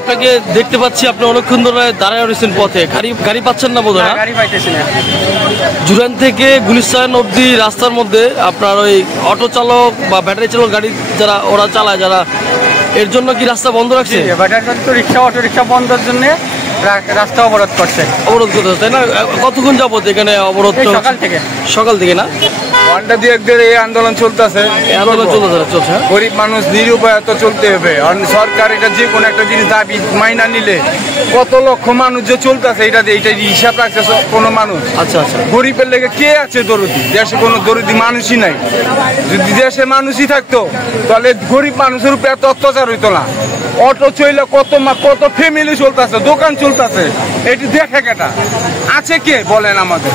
আপনাকে দেখতে পাচ্ছি আপনি অনেকক্ষণ ধরে দাঁড়ায় রয়েছেন পথে, গাড়ি পাচ্ছেন না বোধ হয়? গাড়ি পাইতেছি না। জুরাইন থেকে গুলিস্তান অবধি রাস্তার মধ্যে আপনার ওই অটো চালক বা ব্যাটারি চালক গাড়ি যারা ওরা চালায়, যারা এর জন্য কি রাস্তা বন্ধ রাখছে? রিক্সা অটো রিক্সা বন্ধের জন্য রাস্তা অবরোধ করছে। অবরোধ করতে তাই না? কতক্ষণ যাবত এখানে অবরোধ? সকাল থেকে না? ঘন্টা দুয়েক এই আন্দোলন চলতেছে, চলছে। গরিব মানুষ নিরুপায় তো চলতে হবে। সরকার এটা যে কোনো একটা জিনিস দাবি মাইনা নিলে কত লক্ষ মানুষ যে চলতেছে এটা হিসাব রাখছে কোনো মানুষ। আচ্ছা আচ্ছা, গরিবের লেগে কে আছে দরদি? দেশে কোনো দরদি মানুষই নাই। যদি দেশে মানুষই থাকতো তাহলে গরিব মানুষের উপরে এত অত্যাচার হইতো না। অটো চইলে কত ফ্যামিলি চলতেছে, দোকান চলতেছে, এটি দেখে কেটা? আছে কে বলেন আমাদের?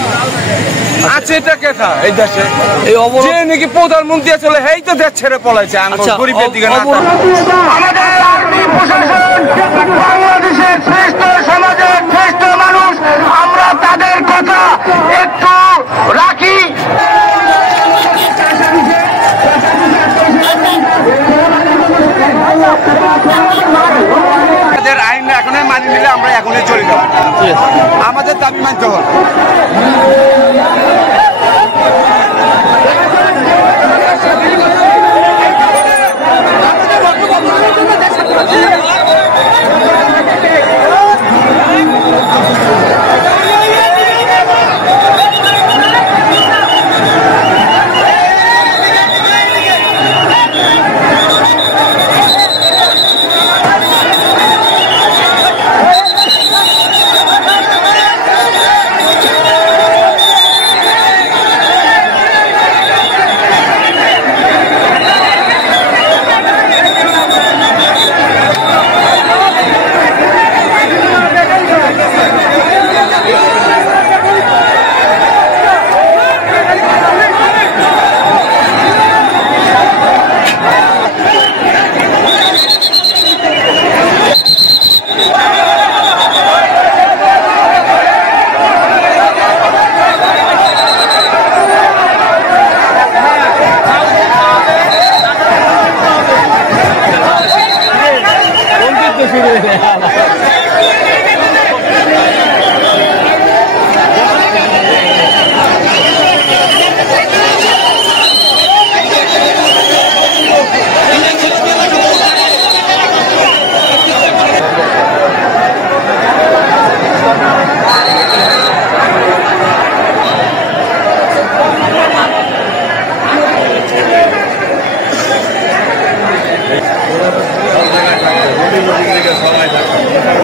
আছে এটা কেটা এই দেশে? এই অবরোধ নাকি প্রধানমন্ত্রী আসলে হেই তো দেশ ছেড়ে পলাইছে গরিবের দিকে না। বাংলাদেশের শ্রেষ্ঠ সমাজের শ্রেষ্ঠ মানুষ, আমরা তাদের কথা একটু রাখি। আইন এখনই মানি নিলে আমরা এখনই চলে যাব, আমাদের দাবি মানতে হবে।